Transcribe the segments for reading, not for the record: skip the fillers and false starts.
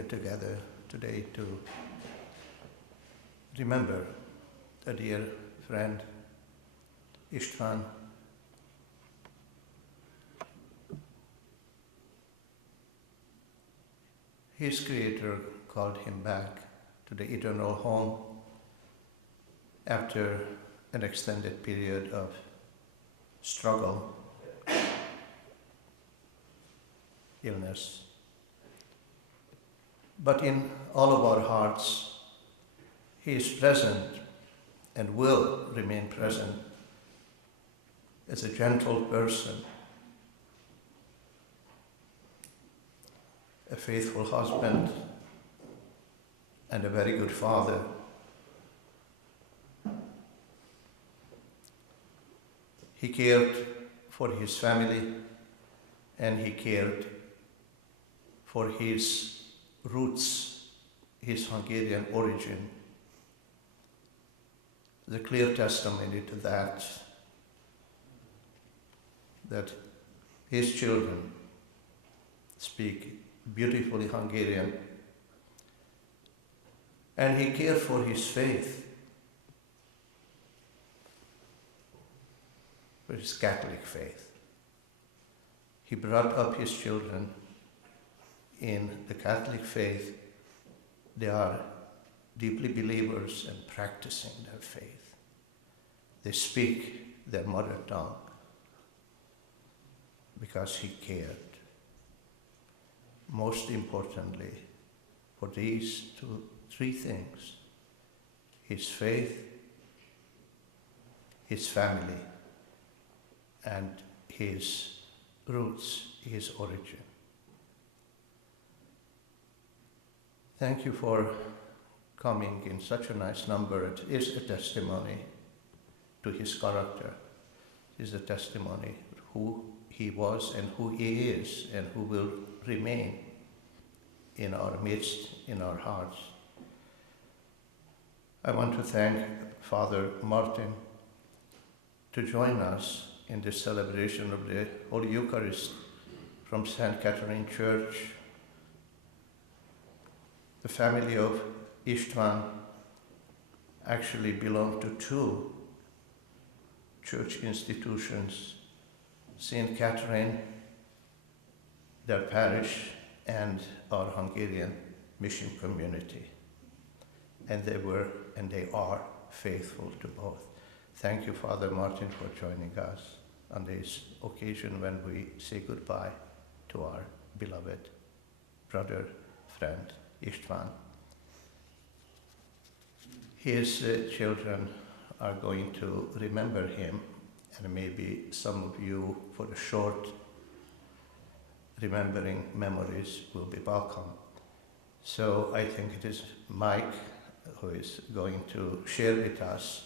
here together today to remember a dear friend, István. His Creator called him back to the eternal home after an extended period of struggle, illness. But in all of our hearts, He is present and will remain present as a gentle person, a faithful husband, and a very good father. He cared for his family, and he cared for his roots, his Hungarian origin. The clear testimony to that his children speak beautifully Hungarian, and he cared for his faith, for his Catholic faith. He brought up his children in the Catholic faith. They are deeply believers and practicing their faith. They speak their mother tongue because he cared. Most importantly, for these three things: his faith, his family, and his roots, his origin. Thank you for coming in such a nice number. It is a testimony to his character. It is a testimony to who he was and who he is and who will remain in our midst, in our hearts. I want to thank Father Martin to join us in this celebration of the Holy Eucharist from St. Catherine Church. The family of István actually belonged to two church institutions, St. Catherine, their parish, and our Hungarian mission community. And they were and they are faithful to both. Thank you, Father Martin, for joining us on this occasion when we say goodbye to our beloved brother, friend, István. His children are going to remember him, and maybe some of you, for a short remembering memories, will be welcome. So I think it is Mike who is going to share with us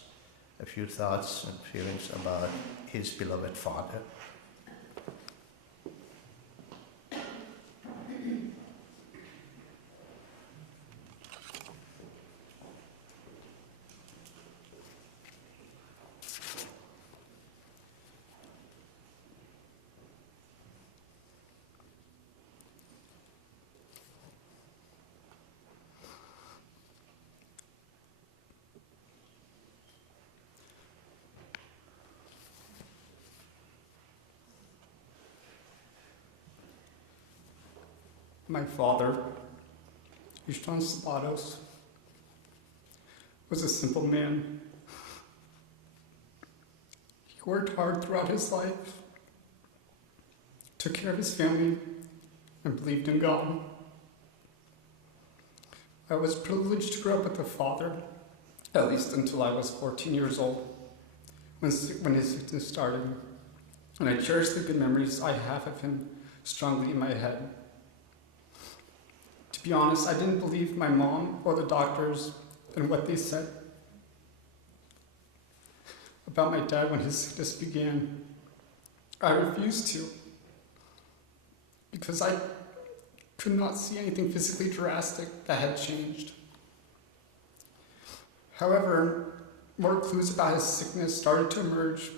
a few thoughts and feelings about his beloved father. My father, István Szabados, was a simple man. He worked hard throughout his life, took care of his family, and believed in God. I was privileged to grow up with a father, at least until I was 14 years old, when his sickness started, and I cherish the good memories I have of him strongly in my head. To be honest, I didn't believe my mom or the doctors and what they said about my dad when his sickness began. I refused to, because I could not see anything physically drastic that had changed. However, more clues about his sickness started to emerge,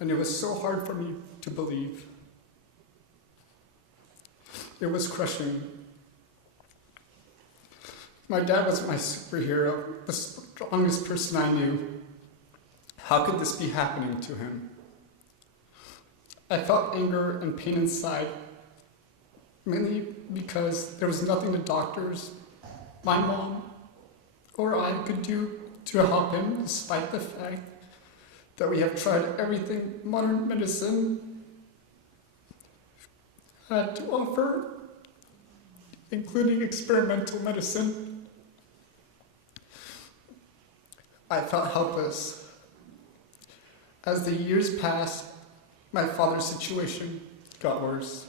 and it was so hard for me to believe. It was crushing. My dad was my superhero, the strongest person I knew. How could this be happening to him? I felt anger and pain inside, mainly because there was nothing the doctors, my mom, or I could do to help him, despite the fact that we have tried everything modern medicine had to offer, including experimental medicine. I felt helpless. As the years passed, my father's situation got worse.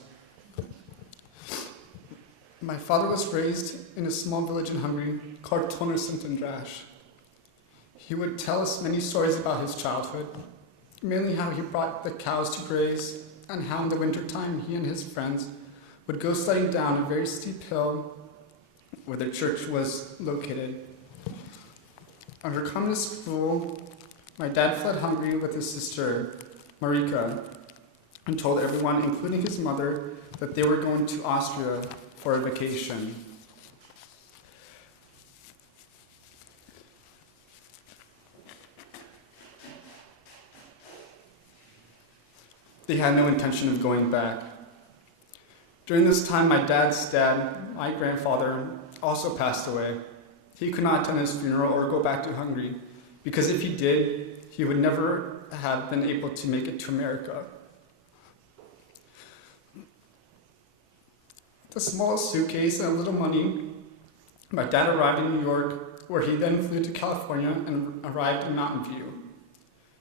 My father was raised in a small village in Hungary called Tonnersintendrash. He would tell us many stories about his childhood, mainly how he brought the cows to graze and how in the wintertime he and his friends would go sledding down a very steep hill where the church was located. Under communist rule, my dad fled Hungary with his sister, Marika, and told everyone, including his mother, that they were going to Austria for a vacation. They had no intention of going back. During this time, my dad's dad, my grandfather, also passed away. He could not attend his funeral or go back to Hungary, because if he did, he would never have been able to make it to America. With a small suitcase and a little money, my dad arrived in New York, where he then flew to California and arrived in Mountain View.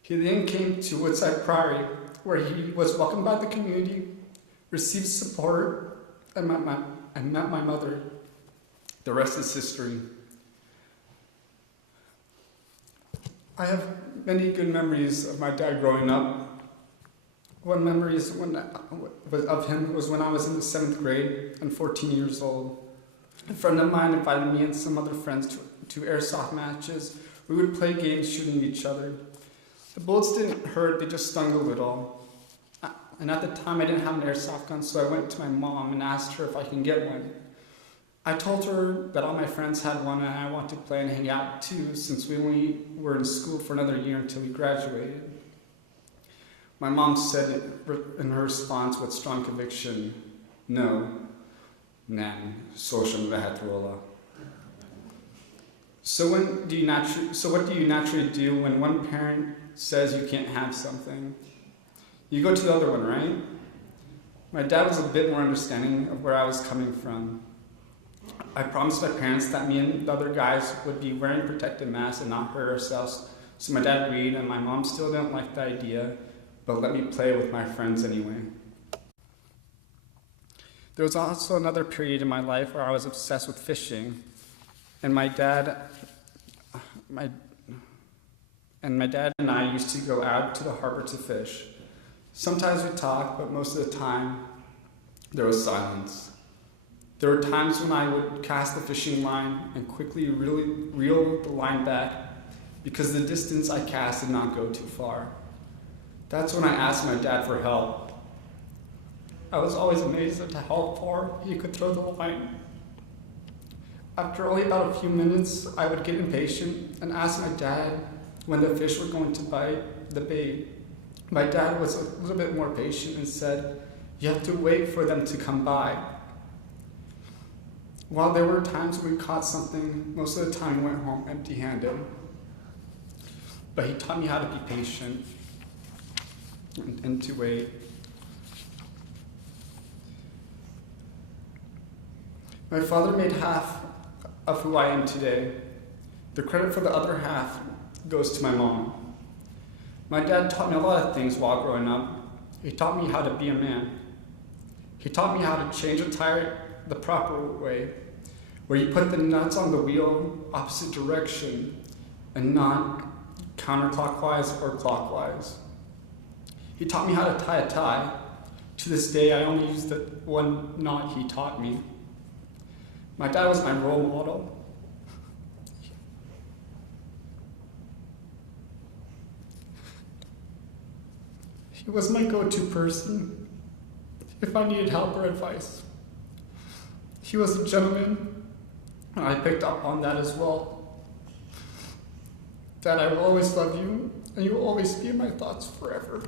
He then came to Woodside Prairie, where he was welcomed by the community, received support, and met my mother. The rest is history. I have many good memories of my dad growing up. One memory of him was when I was in the 7th grade and 14 years old. A friend of mine invited me and some other friends to airsoft matches. We would play games shooting each other. The bullets didn't hurt, they just stung a little. And at the time I didn't have an airsoft gun, so I went to my mom and asked her if I can get one. I told her that all my friends had one and I wanted to play and hang out too, since we only were in school for another year until we graduated. My mom said in her response with strong conviction, "No, nan, social mehatruola." So what do you naturally do when one parent says you can't have something? You go to the other one, right? My dad was a bit more understanding of where I was coming from. I promised my parents that me and the other guys would be wearing protective masks and not hurt ourselves, so my dad agreed, and my mom still didn't like the idea, but let me play with my friends anyway. There was also another period in my life where I was obsessed with fishing, and my dad and I used to go out to the harbor to fish. Sometimes we talked, but most of the time, there was silence. There were times when I would cast the fishing line and quickly reel the line back because the distance I cast did not go too far. That's when I asked my dad for help. I was always amazed at how far he could throw the line. After only about a few minutes, I would get impatient and ask my dad when the fish were going to bite the bait. My dad was a little bit more patient and said, "You have to wait for them to come by." While there were times we caught something, most of the time we went home empty-handed. But he taught me how to be patient and to wait. My father made half of who I am today. The credit for the other half goes to my mom. My dad taught me a lot of things while growing up. He taught me how to be a man. He taught me how to change a tire the proper way, where you put the nuts on the wheel opposite direction and not counterclockwise or clockwise. He taught me how to tie a tie. To this day, I only use the one knot he taught me. My dad was my role model. He was my go-to person if I needed help or advice. He was a gentleman, I picked up on that as well. Dad, I will always love you, and you will always be in my thoughts forever.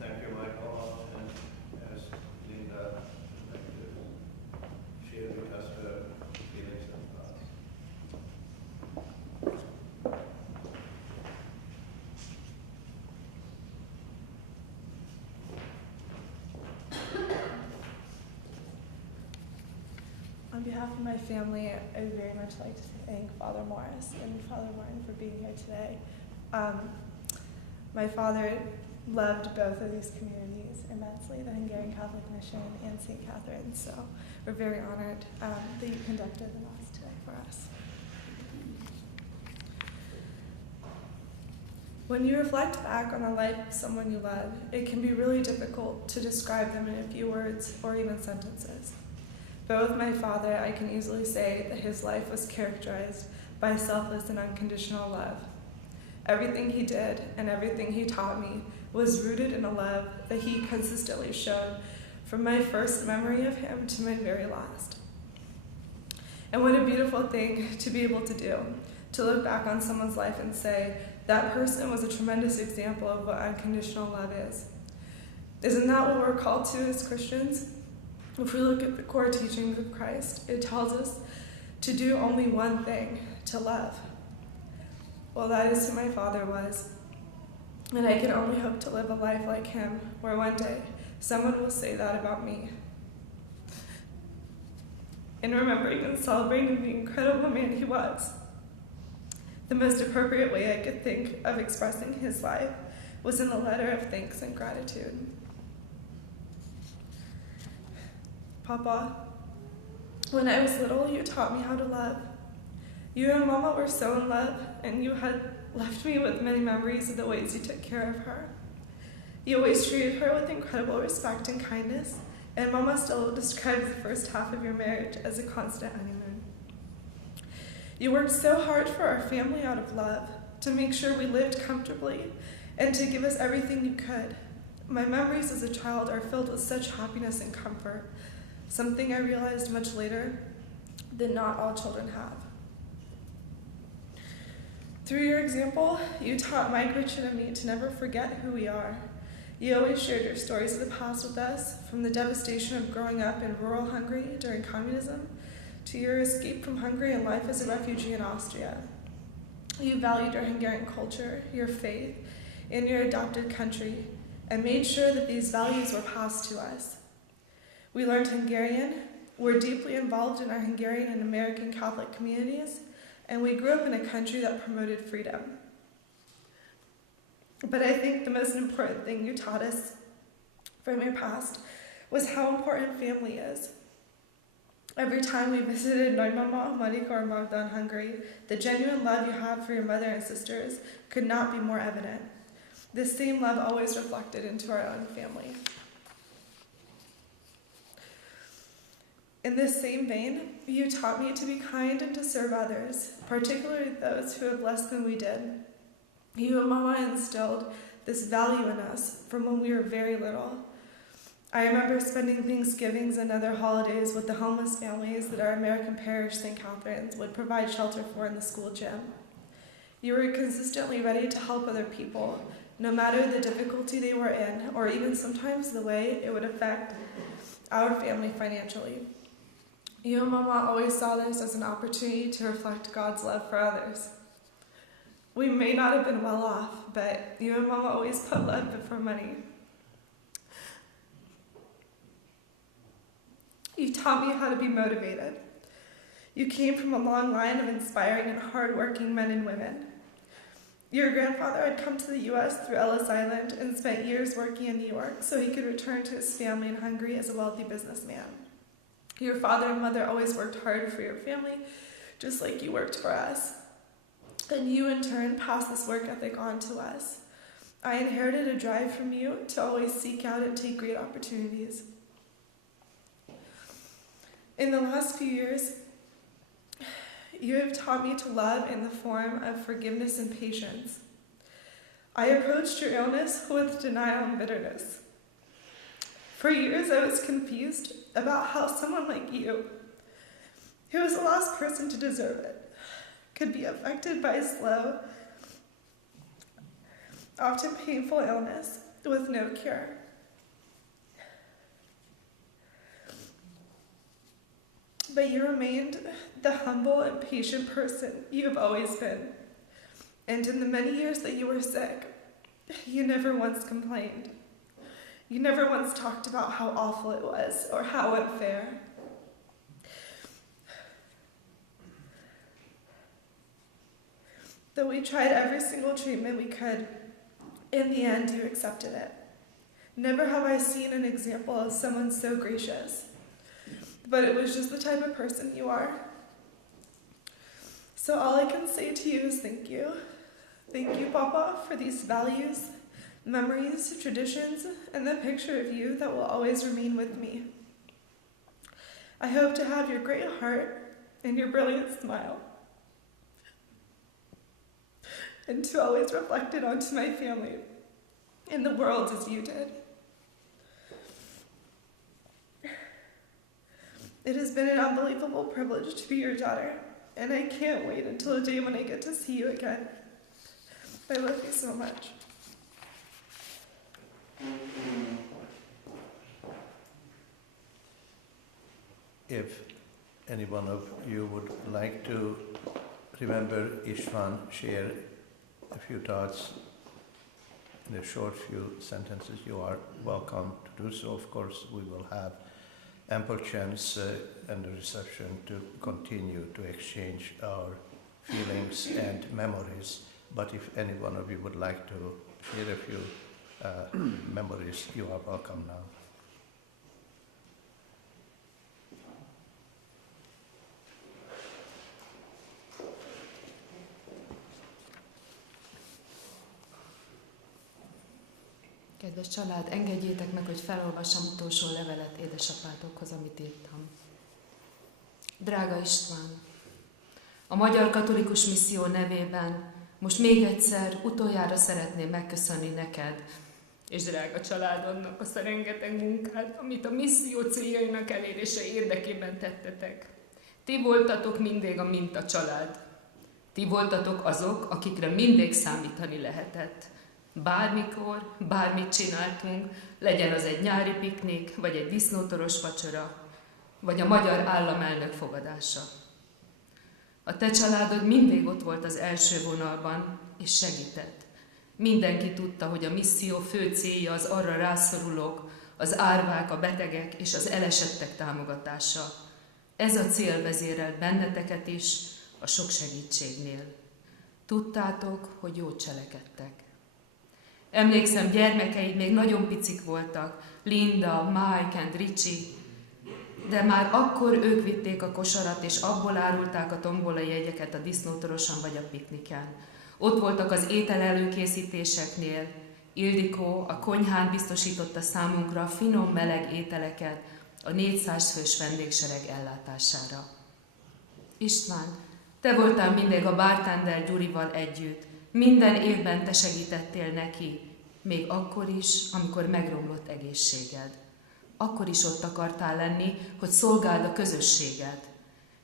Thank you, Michael. And as Linda would like to share with us her feelings and thoughts. On behalf of my family, I would very much like to thank Father Morris and Father Martin for being here today. My father loved both of these communities immensely, the Hungarian Catholic Mission and St. Catherine's, so we're very honored that you conducted the Mass today for us. When you reflect back on the life of someone you love, it can be really difficult to describe them in a few words or even sentences. But with my father, I can easily say that his life was characterized by selfless and unconditional love. Everything he did and everything he taught me was rooted in a love that he consistently showed from my first memory of him to my very last. And what a beautiful thing to be able to do, to look back on someone's life and say, that person was a tremendous example of what unconditional love is. Isn't that what we're called to as Christians? If we look at the core teachings of Christ, it tells us to do only one thing, to love. Well, that is who my father was. And I can only hope to live a life like him, where one day someone will say that about me. In remembering and celebrating the incredible man he was, the most appropriate way I could think of expressing his life was in a letter of thanks and gratitude. Papa, when I was little, you taught me how to love. You and Mama were so in love, and you had left me with many memories of the ways you took care of her. You always treated her with incredible respect and kindness, and Mama still describes the first half of your marriage as a constant honeymoon. You worked so hard for our family out of love, to make sure we lived comfortably, and to give us everything you could. My memories as a child are filled with such happiness and comfort, something I realized much later that not all children have. Through your example, you taught Mike, Richard, and me to never forget who we are. You always shared your stories of the past with us, from the devastation of growing up in rural Hungary during communism, to your escape from Hungary and life as a refugee in Austria. You valued your Hungarian culture, your faith, and your adopted country, and made sure that these values were passed to us. We learned Hungarian, were deeply involved in our Hungarian and American Catholic communities, and we grew up in a country that promoted freedom. But I think the most important thing you taught us from your past was how important family is. Every time we visited Nagymama, Marika, or Magda in Hungary, the genuine love you had for your mother and sisters could not be more evident. This same love always reflected into our own family. In this same vein, you taught me to be kind and to serve others, particularly those who had less than we did. You and Mama instilled this value in us from when we were very little. I remember spending Thanksgivings and other holidays with the homeless families that our American parish, St. Catherine's, would provide shelter for in the school gym. You were consistently ready to help other people, no matter the difficulty they were in, or even sometimes the way it would affect our family financially. You and Mama always saw this as an opportunity to reflect God's love for others. We may not have been well off, but you and Mama always put love before money. You taught me how to be motivated. You came from a long line of inspiring and hardworking men and women. Your grandfather had come to the U.S. through Ellis Island and spent years working in New York so he could return to his family in Hungary as a wealthy businessman. Your father and mother always worked hard for your family, just like you worked for us. And you, in turn, passed this work ethic on to us. I inherited a drive from you to always seek out and take great opportunities. In the last few years, you have taught me to love in the form of forgiveness and patience. I approached your illness with denial and bitterness. For years, I was confused about how someone like you, who was the last person to deserve it, could be affected by slow, often painful illness with no cure. But you remained the humble and patient person you have always been. And in the many years that you were sick, you never once complained. You never once talked about how awful it was or how unfair. Though we tried every single treatment we could, in the end you accepted it. Never have I seen an example of someone so gracious. But it was just the type of person you are. So all I can say to you is thank you. Thank you, Papa, for these values, memories, traditions, and the picture of you that will always remain with me. I hope to have your great heart and your brilliant smile, and to always reflect it onto my family and the world as you did. It has been an unbelievable privilege to be your daughter, and I can't wait until the day when I get to see you again. I love you so much. If any one of you would like to remember István, share a few thoughts in a short few sentences, you are welcome to do so. Of course, we will have ample chance and the reception to continue to exchange our feelings and memories. But if any one of you would like to share a few memories, you are welcome now. Kedves család, engedjétek meg, hogy felolvassam utolsó levelet édesapátokhoz, amit írtam. Drága István, a Magyar Katolikus Misszió nevében most még egyszer, utoljára szeretném megköszönni neked és drága családodnak azt a rengeteg munkát, amit a misszió céljainak elérése érdekében tettetek. Ti voltatok mindig a mintacsalád. Ti voltatok azok, akikre mindig számítani lehetett. Bármikor, bármit csináltunk, legyen az egy nyári piknik, vagy egy disznótoros vacsora, vagy a magyar államelnök fogadása. A te családod mindig ott volt az első vonalban, és segített. Mindenki tudta, hogy a misszió fő célja az arra rászorulók, az árvák, a betegek és az elesettek támogatása. Ez a cél vezérelt benneteket is a sok segítségnél. Tudtátok, hogy jót cselekedtek. Emlékszem, gyermekeid még nagyon picik voltak, Linda, Mike and Richie, de már akkor ők vitték a kosarat, és abból árulták a tombolai jegyeket a disznótorosan vagy a pikniken. Ott voltak az étel előkészítéseknél. Ildikó a konyhán biztosította számunkra finom, meleg ételeket a 400 fős vendégsereg ellátására. István, te voltál mindig a bartender Gyurival együtt. Minden évben te segítettél neki, még akkor is, amikor megromlott egészséged. Akkor is ott akartál lenni, hogy szolgáld a közösséget.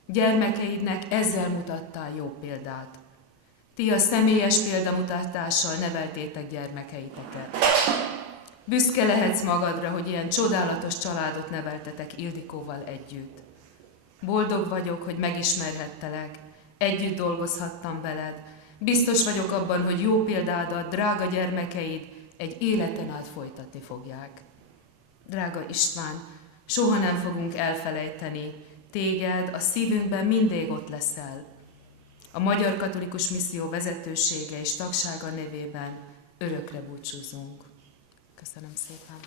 Gyermekeidnek ezzel mutattál jó példát. Ti a személyes példamutatással neveltétek gyermekeiteket. Büszke lehetsz magadra, hogy ilyen csodálatos családot neveltetek Ildikóval együtt. Boldog vagyok, hogy megismerhettelek, együtt dolgozhattam veled. Biztos vagyok abban, hogy jó példádat drága gyermekeid egy életen át folytatni fogják. Drága István, soha nem fogunk elfelejteni, téged a szívünkben mindig ott leszel. A Magyar Katolikus Misszió vezetősége és tagsága nevében örökre búcsúzunk. Köszönöm szépen!